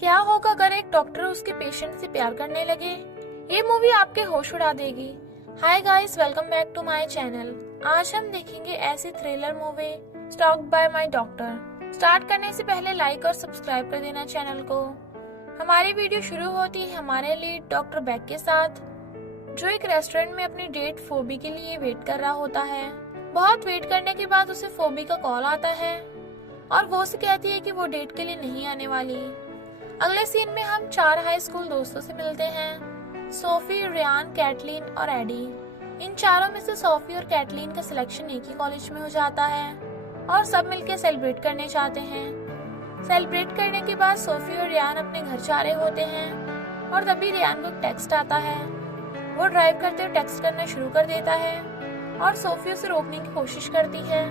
क्या होगा अगर एक डॉक्टर उसके पेशेंट से प्यार करने लगे? ये मूवी आपके होश उड़ा देगी। Hi guys, welcome back to my channel. आज हम देखेंगे ऐसी thriller movie stalked by my doctor. Start करने से पहले लाइक और सब्सक्राइब कर देना चैनल को। हमारी वीडियो शुरू होती है हमारे लीड डॉक्टर बैक के साथ, जो एक रेस्टोरेंट में अपनी डेट फोबी के लिए वेट कर रहा होता है। बहुत वेट करने के बाद उसे फोबी का कॉल आता है और वो उसे कहती है कि वो डेट के लिए नहीं आने वाली। अगले सीन में हम 4 हाई स्कूल दोस्तों से मिलते हैं, सोफी, रियान, कैटलीन और एडी। इन चारों में से सोफी और कैटलीन का सिलेक्शन एक ही कॉलेज में हो जाता है और सब मिलकर सेलिब्रेट करने चाहते हैं। सेलिब्रेट करने के बाद सोफी और रियान अपने घर जा रहे होते हैं और तभी रियान को टेक्स्ट आता है। वो ड्राइव करते हुए टेक्स्ट करना शुरू कर देता है और सोफी उसे रोकने की कोशिश करती है,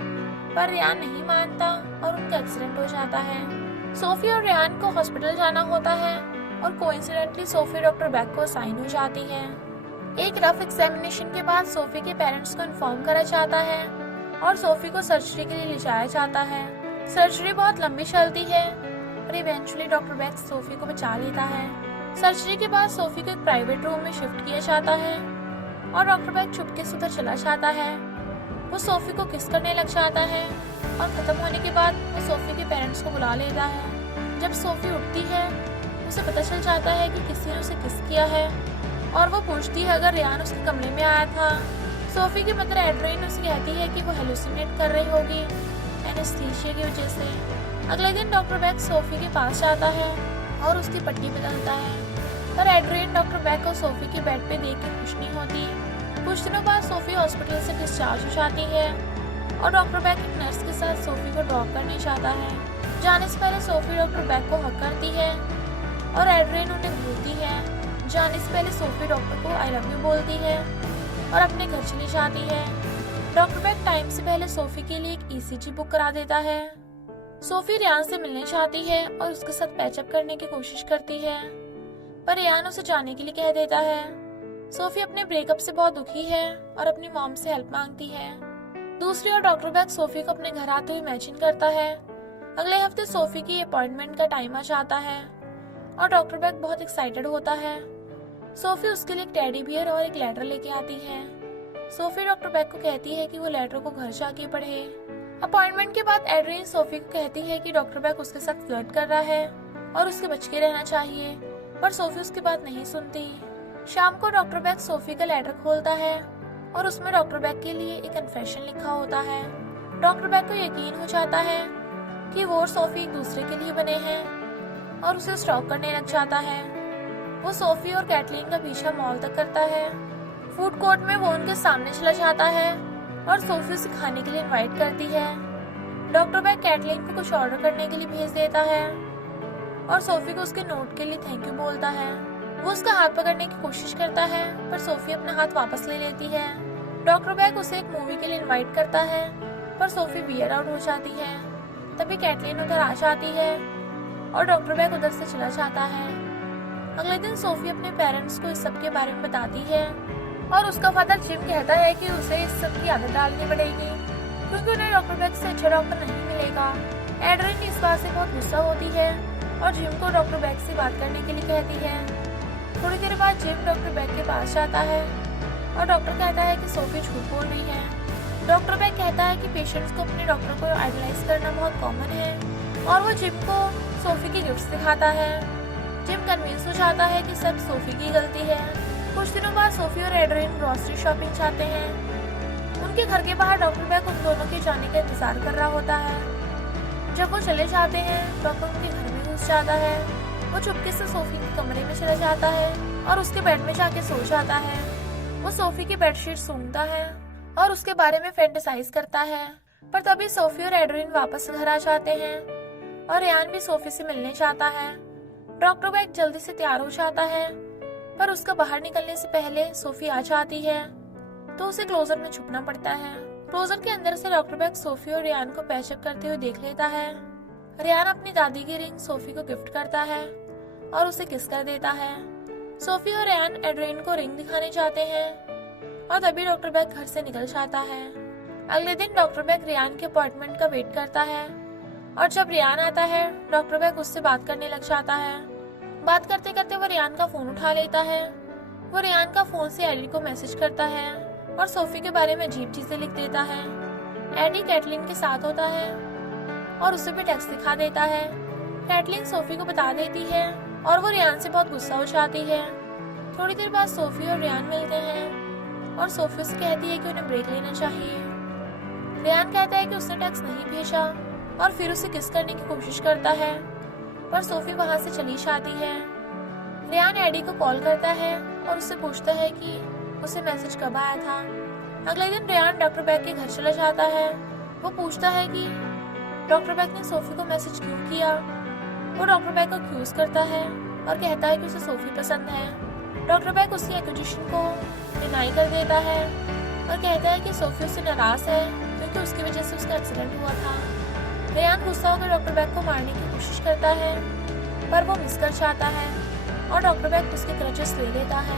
पर रियान नहीं मानता और उनका एक्सीडेंट हो जाता है। सोफी और रियान को हॉस्पिटल जाना होता है और कोइंसिडेंटली सोफी डॉक्टर बैक को असाइन हो जाती है। एक रफ एग्जामिनेशन के बाद सोफी के पेरेंट्स को इन्फॉर्म करा जाता है और सोफी को सर्जरी के लिए ले जाया जाता है। सर्जरी बहुत लंबी चलती है और इवेंचुअली डॉक्टर बैक सोफी को बचा लेता है। सर्जरी के बाद सोफी को एक प्राइवेट रूम में शिफ्ट किया जाता है और डॉक्टर बैक चुपके से उधर चला जाता है। वो सोफी को किस करने लग जाता है और खत्म होने के बाद वो सोफी के पेरेंट्स को बुला लेता है। जब सोफी उठती है उसे पता चल जाता है कि किसी ने उसे किस किया है और वो पूछती है अगर रियान उसके कमरे में आया था। सोफी की मदर एड्रीन उसे कहती है कि वो हेलुसिनेट कर रही होगी एनेस्थीसिया की वजह से। अगले दिन डॉक्टर बैक सोफी के पास जाता है और उसकी पट्टी बदलता है, पर एड्रीन डॉक्टर बैक को सोफी के बेड पे देख के खुश नहीं होती। कुछ दिनों बाद सोफी हॉस्पिटल से डिस्चार्ज हो जाती है और डॉक्टर बैक एक नर्स के साथ सोफी को ड्रॉप करने जाता है। जाने से पहले सोफी डॉक्टर बैक को हक करती है और एड्रीन उन्हें घूरती है। जाने से पहले सोफी डॉक्टर को आई लव यू बोलती है और अपने घर चली जाती है। डॉक्टर बैक टाइम से पहले सोफी के लिए एक ईसीजी बुक करा देता है। सोफी रियान से मिलने चाहती है और उसके साथ पैचअप करने की कोशिश करती है, पर रियान उसे जाने के लिए कह देता है। सोफी अपने ब्रेकअप से बहुत दुखी है और अपनी मॉम से हेल्प मांगती है। दूसरी ओर डॉक्टर बैक सोफी को अपने घर आते हुए इमेजिन करता है। अगले हफ्ते सोफी की अपॉइंटमेंट का टाइम आ जाता है और डॉक्टर बैक बहुत एक्साइटेड होता है। सोफी उसके लिए एक टेडी बियर और एक लेटर लेके आती है। सोफी डॉक्टर बैक को कहती है कि वो लेटर को घर जाके पढ़े। अपॉइंटमेंट के बाद एड्रीन सोफी को कहती है कि डॉक्टर बैक उसके साथ फ्लर्ट कर रहा है और उसके बच के रहना चाहिए, पर सोफी उसकी बात नहीं सुनती। शाम को डॉक्टर बैक सोफी का लेटर खोलता है और उसमें डॉक्टर बैक के लिए एक कन्फेशन लिखा होता है। डॉक्टर बैक को यकीन हो जाता है कि वो और सोफी एक दूसरे के लिए बने हैं और उसे स्टॉक करने लग जाता है। वो सोफी और कैटलीन का पीछा मॉल तक करता है। फूड कोर्ट में वो उनके सामने चला जाता है और सोफी उसे खाने के लिए इनवाइट करती है। डॉक्टर बैक कैटलीन को कुछ ऑर्डर करने के लिए भेज देता है और सोफी को उसके नोट के लिए थैंक यू बोलता है। वो उसका हाथ पकड़ने की कोशिश करता है, पर सोफी अपना हाथ वापस ले लेती है। डॉक्टर बैक उसे एक मूवी के लिए इनवाइट करता है, पर सोफी वियर आउट हो जाती है। तभी कैटलीन उधर आ जाती है और डॉक्टर बैक उधर से चला जाता है। अगले दिन सोफी अपने पेरेंट्स को इस सब के बारे में बताती है और उसका फादर जिम कहता है कि उसे इस सब की आदत डालनी पड़ेगी क्योंकि उन्हें डॉक्टर बैक से अच्छा डॉक्टर नहीं मिलेगा। एड्रीन इस बात से बहुत गुस्सा होती है और जिम को डॉक्टर बैक से बात करने के लिए कहती है। थोड़ी देर बाद जिम डॉक्टर बैक के पास जाता है और डॉक्टर कहता है कि सोफी झूठ बोल रही है। डॉक्टर बैक कहता है कि पेशेंट्स को अपने डॉक्टर को आइडलाइज करना बहुत कॉमन है और वो जिम को सोफी की गिफ्ट्स दिखाता है। जिम कन्विंस हो जाता है कि सब सोफी की गलती है। कुछ दिनों बाद सोफी और एड्रीन ग्रोसरी शॉपिंग जाते हैं। उनके घर के बाहर डॉक्टर बैक उन दोनों के जाने का इंतजार कर रहा होता है। जब वो चले जाते हैं डॉक्टर उनके घर में घुस जाता है। वो चुपके से सोफी के कमरे में चला जाता है और उसके बेड में जाके सो जाता है। वो सोफी की बेडशीट सूंघता है और उसके बारे में फैंटेसाइज करता है, पर तभी सोफी और एड्रीन वापस घर आ जाते हैं और रियान भी सोफी से मिलने जाता है। डॉक्टर बैक जल्दी से तैयार हो जाता है, पर उसका बाहर निकलने से पहले सोफी आ जाती है तो उसे क्लोजर में छुपना पड़ता है। क्लोजर के अंदर से डॉक्टर बैक सोफी और रियान को पैचअप करते हुए देख लेता है। रियान अपनी दादी की रिंग सोफी को गिफ्ट करता है और उसे किस कर देता है। सोफी और रियान एड्रीन को रिंग दिखाने जाते हैं और तभी डॉक्टर बैक घर से निकल जाता है। अगले दिन डॉक्टर बैक रियान के अपॉइंटमेंट का वेट करता है और जब रियान आता है डॉक्टर बैक उससे बात करने लग जाता है। बात करते करते वो रियान का फोन उठा लेता है। वो रियान का फोन से एडी को मैसेज करता है और सोफी के बारे में अजीब चीजें लिख देता है। एडी कैटलिन के साथ होता है और उसे भी टेक्स्ट दिखा देता है। कैटलिन सोफी को बता देती है और वो रियान से बहुत गुस्सा हो जाती है। थोड़ी देर बाद सोफी और रियान मिलते हैं और सोफी उसे कहती है कि उन्हें ब्रेक लेना चाहिए। रियान कहता है कि उसने टेक्स्ट नहीं भेजा और फिर उसे किस करने की कोशिश करता है, पर सोफी वहां से चली जाती है। रियान एडी को कॉल करता है और उससे पूछता है कि उसे मैसेज कब आया था। अगले दिन रियान डॉक्टर बैग के घर चला जाता है। वो पूछता है कि डॉक्टर बैग ने सोफी को मैसेज क्यों किया। वो डॉक्टर बैग को एक्यूज करता है और कहता है कि उसे सोफी पसंद है। डॉक्टर बैग उसकी एक्यूजेशन को डिनाई कर देता है और कहता है कि सोफी उससे नाराज है क्योंकि उसकी वजह से उसका एक्सीडेंट हुआ था। रियान गुस्सा होकर डॉक्टर बैग को मारने की कोशिश करता है, पर वो मिस कर जाता है और डॉक्टर बैग उसके क्रचेस ले लेता है।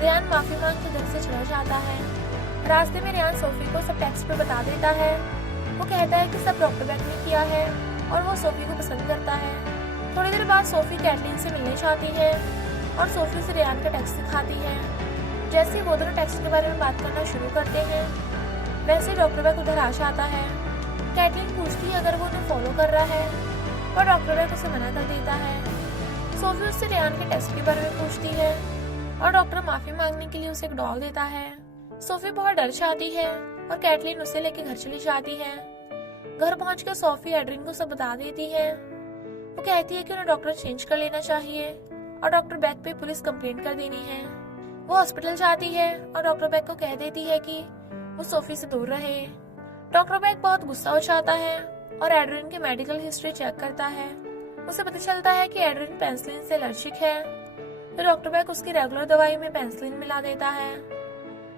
रियान माफी मांग के घर से चला जाता है। रास्ते में रियान सोफी को सब टेक्स्ट पे बता देता है। वो कहता है कि सब डॉक्टर बैग ने किया है और वो सोफी को पसंद करता है। थोड़ी देर बाद सोफी कैटलिन से मिलने चाहती है और सोफी से रियान का टेक्स्ट दिखाती है। जैसे वो दोनों टेक्स्ट के बारे में बात करना शुरू करते हैं, वैसे डॉक्टर बैग उधर आ जाता है। कैटलिन पूछती है अगर वो उन्हें फॉलो कर रहा है, पर डॉक्टर बैग उसे मना कर देता है। सोफी उससे रियान के टेस्ट के बारे में पूछती है और डॉक्टर माफी मांगने के लिए उसे एक डॉल देता है। सोफी बहुत डर जाती है और कैटलिन उसे लेकर घर चली जाती है। घर पहुंचकर सोफी एड्रिन को सब बता देती है। वो कहती है कि उन्हें डॉक्टर चेंज कर लेना चाहिए और डॉक्टर बैग पे पुलिस कंप्लेंट कर देनी है। वो हॉस्पिटल जाती है और डॉक्टर बैग को कह देती है कि वो सोफी से दूर रहे। डॉक्टर बैग बहुत गुस्सा हो जाता है और एड्रिन की मेडिकल हिस्ट्री चेक करता है। उसे पता चलता है कि एड्रिन पेनिसिलिन से एलर्जिक है, तो डॉक्टर बैग उसकी रेगुलर दवाई में पेनिसिलिन मिला देता है।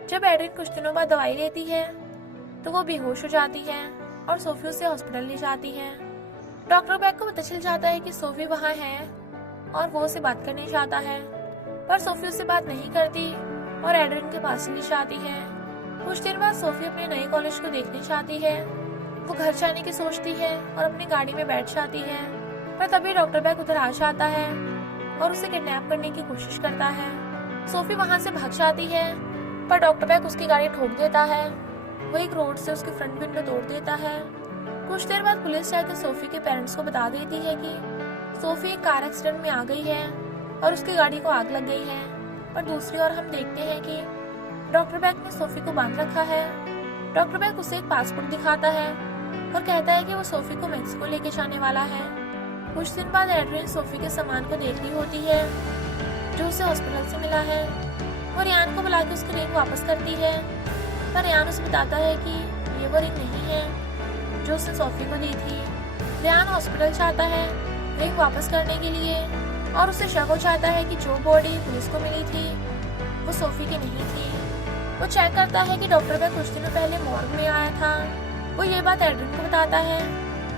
जब एड्रिन कुछ दिनों बाद दवाई लेती है तो वो बेहोश हो जाती है और सोफी उसे हॉस्पिटल ले जाती है। डॉक्टर बैग को पता चल जाता है कि सोफी वहाँ है और वो उसे बात करने चाहता है, पर सोफी उससे बात नहीं करती और एड्रिन के पास चली जाती है। कुछ देर बाद सोफी अपने नए कॉलेज को देखने चाहती है। वो घर जाने की सोचती है और अपनी गाड़ी में बैठ जाती है, पर तभी डॉक्टर बैग उधर आ जाता है और उसे किडनैप करने की कोशिश करता है। सोफी वहां से भाग जाती है, पर डॉक्टर बैग उसकी गाड़ी ठोक देता है। वो एक रोड से उसकी फ्रंट विंडो तोड़ देता है। कुछ देर बाद पुलिस जाकर सोफी के पेरेंट्स को बता देती है कि सोफी एक कार एक्सीडेंट में आ गई है और उसकी गाड़ी को आग लग गई है। पर दूसरी ओर हम देखते हैं कि डॉक्टर बैग ने सोफी को बांध रखा है। डॉक्टर बैग उसे एक पासपोर्ट दिखाता है और कहता है कि वो सोफी को मेक्सिको लेके जाने वाला है। कुछ दिन बाद एड्रिन सोफी के सामान को देख रही होती है जो उसे हॉस्पिटल से मिला है। वो रियान को बुला के उसकी रिंग वापस करती है, पर रियान उसे बताता है कि ये वो रिंग नहीं है जो उसने सोफी को दी थी। रियान हॉस्पिटल जाता है रिंग वापस करने के लिए और उसे शक हो जाता है कि जो बॉडी पुलिस को मिली थी वो सोफी की नहीं थी। वो चेक करता है कि डॉक्टर बैग कुछ दिनों पहले मॉर्ग में आया था। वो ये बात एड्रिन को बताता है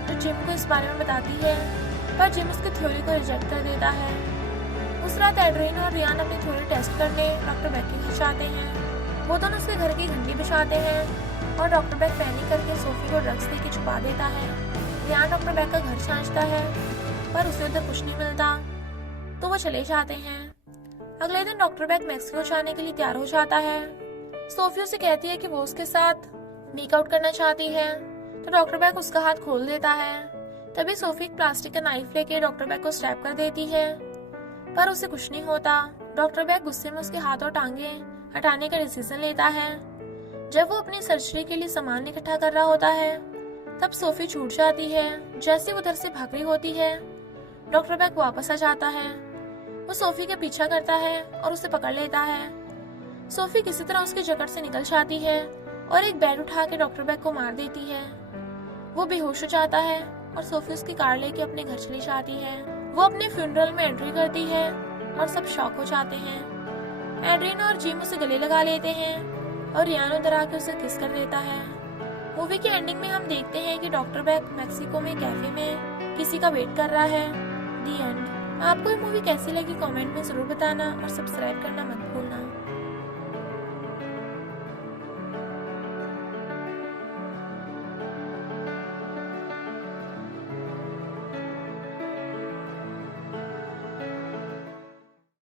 जो जिम को इस बारे में बताती है, पर जिम उसकी थ्योरी को रिजेक्ट कर देता है। उस रात एड्रिन और रियान अपनी थ्योरी टेस्ट करने डॉक्टर बैग के घर जाते हैं। वो दोनों उसके घर की घंटी बिछाते हैं और डॉक्टर बैग पैनिक करके सोफी को ड्रग्स देके छुपा देता है। रियान डॉक्टर बैग का घर जांचता है, पर उसे उधर कुछ नहीं मिलता, तो वो चले जाते हैं। अगले दिन डॉक्टर बैग मैक्सिको जाने के लिए तैयार हो जाता है। सोफी उसे कहती है कि वो उसके साथ मेकआउट करना चाहती है, तो डॉक्टर बैग उसका हाथ खोल देता है। तभी सोफी एक प्लास्टिक का नाइफ लेके डॉक्टर बैग को स्टैब कर देती है, पर उसे कुछ नहीं होता। डॉक्टर बैग गुस्से में उसके हाथ और टांगे हटाने का डिसीजन लेता है। जब वो अपनी सर्जरी के लिए सामान इकट्ठा कर रहा होता है, तब सोफी छूट जाती है। जैसे वो उधर से भाग रही होती है, डॉक्टर बैग वापस आ जाता है। वो सोफी के पीछा करता है और उसे पकड़ लेता है। सोफी किसी तरह उसकी जकड़ से निकल जाती है और एक बेड उठा के डॉक्टर बैग को मार देती है। वो बेहोश हो जाता है और सोफी उसकी कार लेके अपने घर चली जाती है। वो अपने फ्यूनरल में एंट्री करती है और सब शॉक हो जाते हैं। एड्रिन और जिम उसे गले लगा लेते हैं और रियान उधर आके उसे किस कर देता है। मूवी की एंडिंग में हम देखते हैं कि डॉक्टर बैग मैक्सिको में कैफे में किसी का वेट कर रहा है। दी एंड। आपको ये मूवी कैसी लगी कमेंट में जरूर बताना और सब्सक्राइब करना मत भूलना।